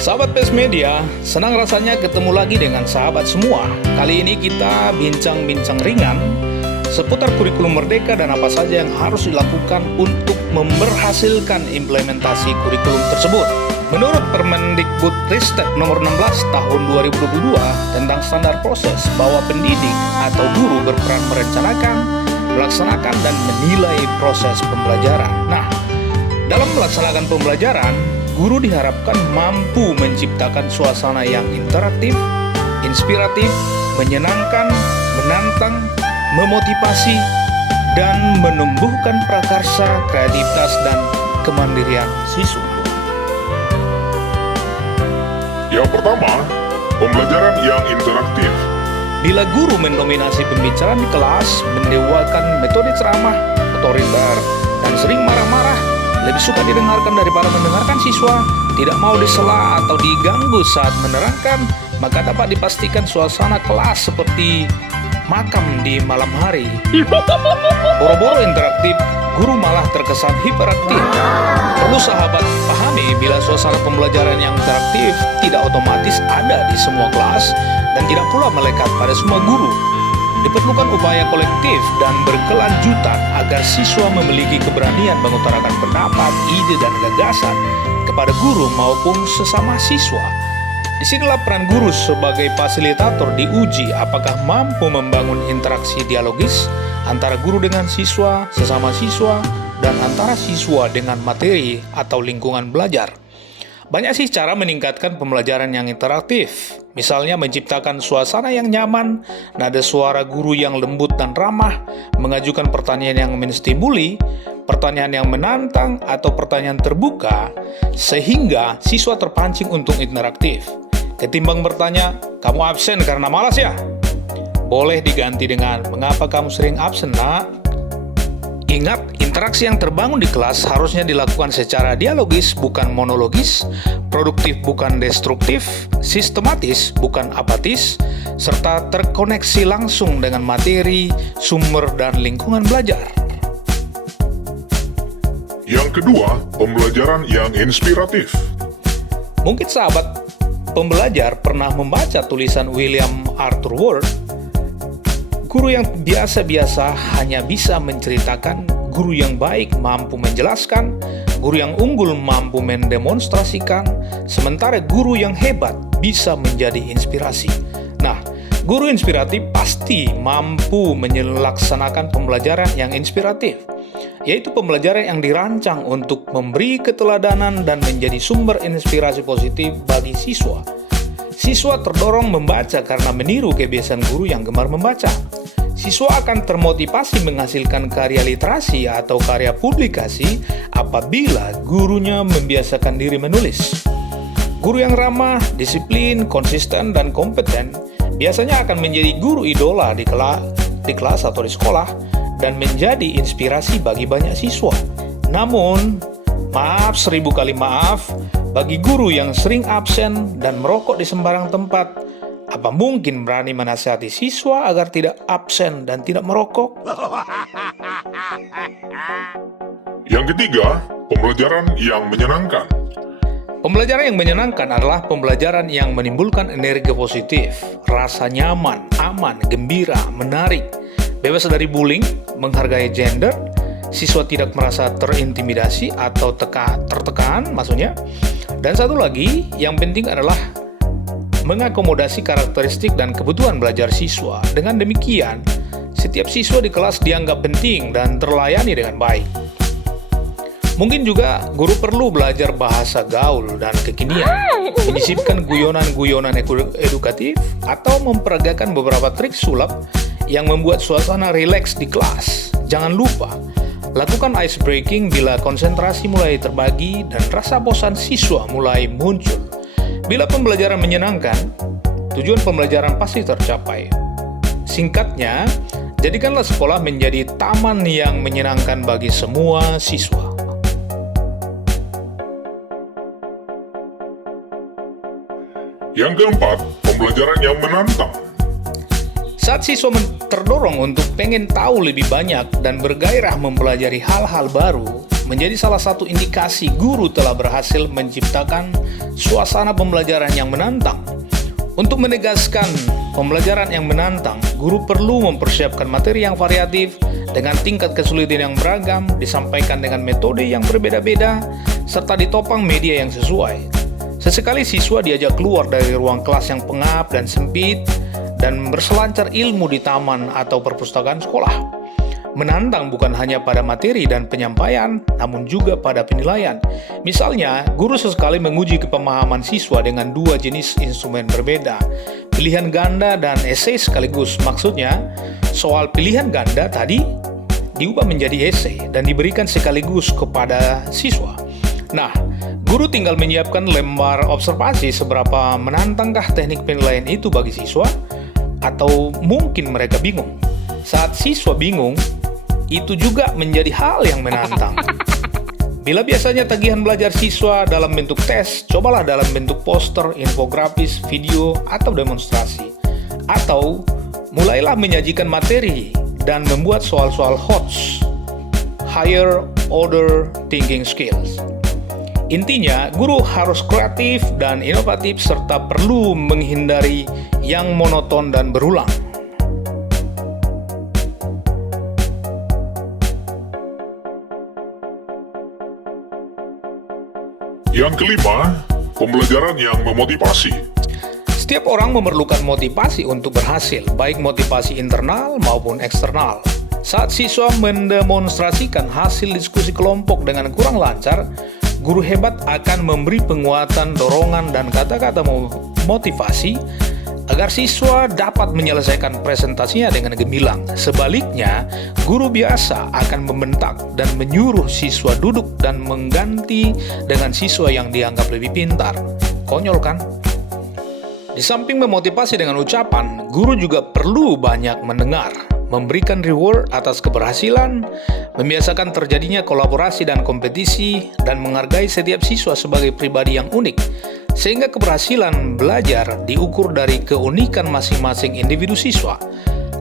Sahabat PES Media, senang rasanya ketemu lagi dengan sahabat semua. Kali ini kita bincang-bincang ringan seputar kurikulum merdeka dan apa saja yang harus dilakukan untuk memberhasilkan implementasi kurikulum tersebut. Menurut Permendikbudristek nomor 16 tahun 2022 tentang standar proses bahwa pendidik atau guru berperan merencanakan, melaksanakan, dan menilai proses pembelajaran. Nah, dalam melaksanakan pembelajaran, guru diharapkan mampu menciptakan suasana yang interaktif, inspiratif, menyenangkan, menantang, memotivasi, dan menumbuhkan prakarsa, kreativitas, dan kemandirian siswa. Yang pertama, pembelajaran yang interaktif. Bila guru mendominasi pembicaraan di kelas, mendewakan metode ceramah, otoriter, dan sering marah-marah, lebih suka didengarkan daripada mendengarkan siswa, tidak mau disela atau diganggu saat menerangkan, maka dapat dipastikan suasana kelas seperti makam di malam hari. Boro-boro interaktif, guru malah terkesan hiperaktif. Perlu sahabat pahami bila suasana pembelajaran yang interaktif tidak otomatis ada di semua kelas dan tidak pula melekat pada semua guru. Diperlukan upaya kolektif dan berkelanjutan agar siswa memiliki keberanian mengutarakan pendapat, ide, dan gagasan kepada guru maupun sesama siswa. Disinilah peran guru sebagai fasilitator diuji apakah mampu membangun interaksi dialogis antara guru dengan siswa, sesama siswa, dan antara siswa dengan materi atau lingkungan belajar. Banyak sih cara meningkatkan pembelajaran yang interaktif. Misalnya menciptakan suasana yang nyaman, nada suara guru yang lembut dan ramah, mengajukan pertanyaan yang menstimuli, pertanyaan yang menantang, atau pertanyaan terbuka, sehingga siswa terpancing untuk interaktif. Ketimbang bertanya, "Kamu absen karena malas ya?" Boleh diganti dengan, "Mengapa kamu sering absen, nak?" Ingat, interaksi yang terbangun di kelas harusnya dilakukan secara dialogis, bukan monologis, produktif bukan destruktif, sistematis bukan apatis, serta terkoneksi langsung dengan materi, sumber, dan lingkungan belajar. Yang kedua, pembelajaran yang inspiratif. Mungkin sahabat pembelajar pernah membaca tulisan William Arthur Ward. Guru yang biasa-biasa hanya bisa menceritakan, guru yang baik mampu menjelaskan, guru yang unggul mampu mendemonstrasikan, sementara guru yang hebat bisa menjadi inspirasi. Nah, guru inspiratif pasti mampu melaksanakan pembelajaran yang inspiratif, yaitu pembelajaran yang dirancang untuk memberi keteladanan dan menjadi sumber inspirasi positif bagi siswa. Siswa terdorong membaca karena meniru kebiasaan guru yang gemar membaca. Siswa akan termotivasi menghasilkan karya literasi atau karya publikasi apabila gurunya membiasakan diri menulis. Guru yang ramah, disiplin, konsisten, dan kompeten biasanya akan menjadi guru idola di kelas atau di sekolah dan menjadi inspirasi bagi banyak siswa. Namun, maaf 1000 kali maaf, bagi guru yang sering absen dan merokok di sembarang tempat, apa mungkin berani menasihati siswa agar tidak absen dan tidak merokok? Yang ketiga, pembelajaran yang menyenangkan. Pembelajaran yang menyenangkan adalah pembelajaran yang menimbulkan energi positif, rasa nyaman, aman, gembira, menarik, bebas dari bullying, menghargai gender, siswa tidak merasa terintimidasi atau tertekan maksudnya. Dan satu lagi yang penting adalah mengakomodasi karakteristik dan kebutuhan belajar siswa. Dengan demikian, setiap siswa di kelas dianggap penting dan terlayani dengan baik. Mungkin juga guru perlu belajar bahasa gaul dan kekinian, menyisipkan guyonan-guyonan edukatif, atau memperagakan beberapa trik sulap yang membuat suasana rileks di kelas. Jangan lupa, lakukan ice breaking bila konsentrasi mulai terbagi dan rasa bosan siswa mulai muncul. Bila pembelajaran menyenangkan, tujuan pembelajaran pasti tercapai. Singkatnya, jadikanlah sekolah menjadi taman yang menyenangkan bagi semua siswa. Yang keempat, pembelajaran yang menantang. Saat siswa terdorong untuk pengen tahu lebih banyak dan bergairah mempelajari hal-hal baru, menjadi salah satu indikasi guru telah berhasil menciptakan suasana pembelajaran yang menantang. Untuk menegaskan pembelajaran yang menantang, guru perlu mempersiapkan materi yang variatif dengan tingkat kesulitan yang beragam, disampaikan dengan metode yang berbeda-beda, serta ditopang media yang sesuai. Sesekali siswa diajak keluar dari ruang kelas yang pengap dan sempit dan berselancar ilmu di taman atau perpustakaan sekolah. Menantang bukan hanya pada materi dan penyampaian, namun juga pada penilaian. Misalnya, guru sesekali menguji kepemahaman siswa dengan dua jenis instrumen berbeda, pilihan ganda dan esai sekaligus. Maksudnya, soal pilihan ganda tadi diubah menjadi esai dan diberikan sekaligus kepada siswa. Nah, guru tinggal menyiapkan lembar observasi seberapa menantangkah teknik penilaian itu bagi siswa, atau mungkin mereka bingung. Saat siswa bingung, itu juga menjadi hal yang menantang. Bila biasanya tagihan belajar siswa dalam bentuk tes, cobalah dalam bentuk poster, infografis, video, atau demonstrasi. Atau, mulailah menyajikan materi dan membuat soal-soal HOTS, Higher Order Thinking Skills. Intinya, guru harus kreatif dan inovatif serta perlu menghindari yang monoton dan berulang. Yang kelima, pembelajaran yang memotivasi. Setiap orang memerlukan motivasi untuk berhasil, baik motivasi internal maupun eksternal. Saat siswa mendemonstrasikan hasil diskusi kelompok dengan kurang lancar, guru hebat akan memberi penguatan, dorongan, dan kata-kata motivasi agar siswa dapat menyelesaikan presentasinya dengan gemilang. Sebaliknya, guru biasa akan membentak dan menyuruh siswa duduk dan mengganti dengan siswa yang dianggap lebih pintar. Konyol kan? Di samping memotivasi dengan ucapan, guru juga perlu banyak mendengar, memberikan reward atas keberhasilan, membiasakan terjadinya kolaborasi dan kompetisi, dan menghargai setiap siswa sebagai pribadi yang unik, sehingga keberhasilan belajar diukur dari keunikan masing-masing individu siswa.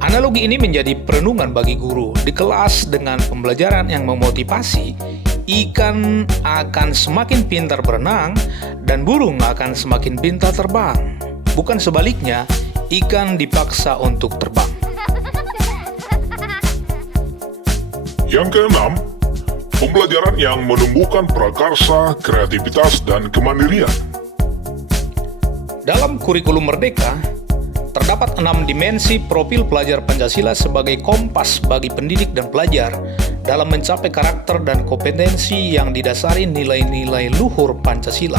Analogi ini menjadi perenungan bagi guru. Di kelas dengan pembelajaran yang memotivasi, ikan akan semakin pintar berenang dan burung akan semakin pintar terbang. Bukan sebaliknya, ikan dipaksa untuk terbang. Yang keenam, pembelajaran yang menumbuhkan prakarsa, kreativitas, dan kemandirian. Dalam kurikulum Merdeka, terdapat 6 dimensi profil pelajar Pancasila sebagai kompas bagi pendidik dan pelajar dalam mencapai karakter dan kompetensi yang didasari nilai-nilai luhur Pancasila.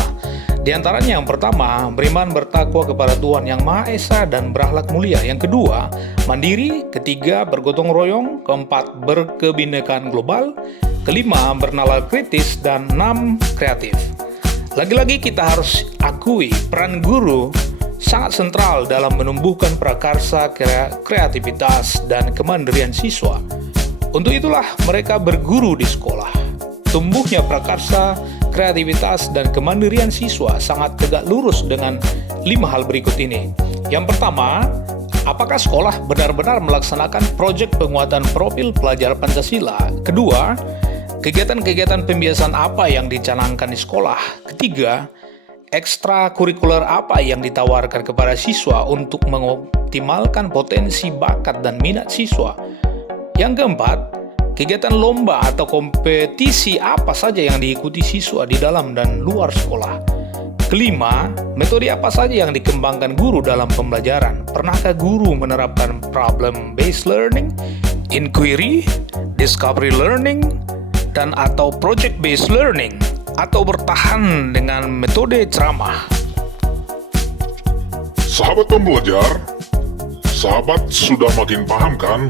Di antaranya yang pertama, beriman bertakwa kepada Tuhan Yang Maha Esa dan berakhlak mulia. Yang kedua, mandiri. Ketiga, bergotong royong. Keempat, berkebinekaan global. Kelima, bernalar kritis. Dan 6, kreatif. Lagi-lagi kita harus akui peran guru sangat sentral dalam menumbuhkan prakarsa, kreativitas, dan kemandirian siswa. Untuk itulah mereka berguru di sekolah. Tumbuhnya prakarsa, kreativitas, dan kemandirian siswa sangat tegak lurus dengan 5 hal berikut ini. Yang pertama, apakah sekolah benar-benar melaksanakan proyek penguatan profil pelajar Pancasila? Kedua, kegiatan-kegiatan pembiasaan apa yang dicanangkan di sekolah? Ketiga, ekstrakurikuler apa yang ditawarkan kepada siswa untuk mengoptimalkan potensi bakat dan minat siswa? Yang keempat, kegiatan lomba atau kompetisi apa saja yang diikuti siswa di dalam dan luar sekolah? Kelima, metode apa saja yang dikembangkan guru dalam pembelajaran? Pernahkah guru menerapkan problem-based learning, inquiry, discovery learning, dan atau project-based learning, atau bertahan dengan metode ceramah? Sahabat pembelajar, sahabat sudah makin paham kan?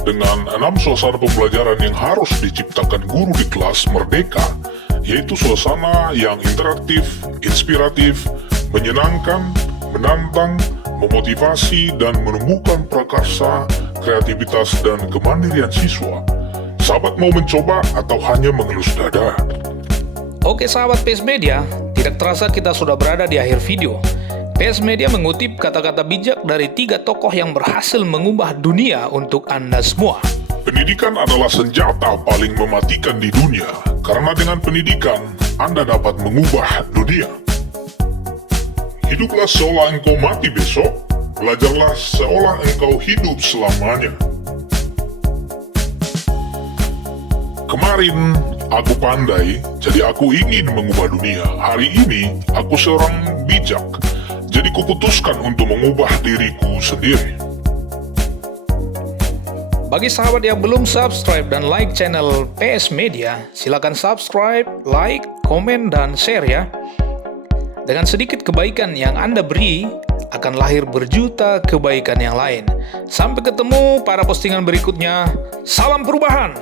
Dengan 6 suasana pembelajaran yang harus diciptakan guru di kelas Merdeka, yaitu suasana yang interaktif, inspiratif, menyenangkan, menantang, memotivasi, dan menumbuhkan prakarsa, kreativitas, dan kemandirian siswa. Sahabat mau mencoba atau hanya mengelus dada? Oke sahabat PS Media, tidak terasa kita sudah berada di akhir video. PS Media mengutip kata-kata bijak dari 3 tokoh yang berhasil mengubah dunia untuk Anda semua. Pendidikan adalah senjata paling mematikan di dunia, karena dengan pendidikan, Anda dapat mengubah dunia. Hiduplah seolah engkau mati besok, belajarlah seolah engkau hidup selamanya. Kemarin, aku pandai, jadi aku ingin mengubah dunia. Hari ini, aku seorang bijak, jadi kuputuskan untuk mengubah diriku sendiri. Bagi sahabat yang belum subscribe dan like channel PS Media, silakan subscribe, like, komen, dan share ya. Dengan sedikit kebaikan yang Anda beri, akan lahir berjuta kebaikan yang lain. Sampai ketemu pada postingan berikutnya. Salam perubahan!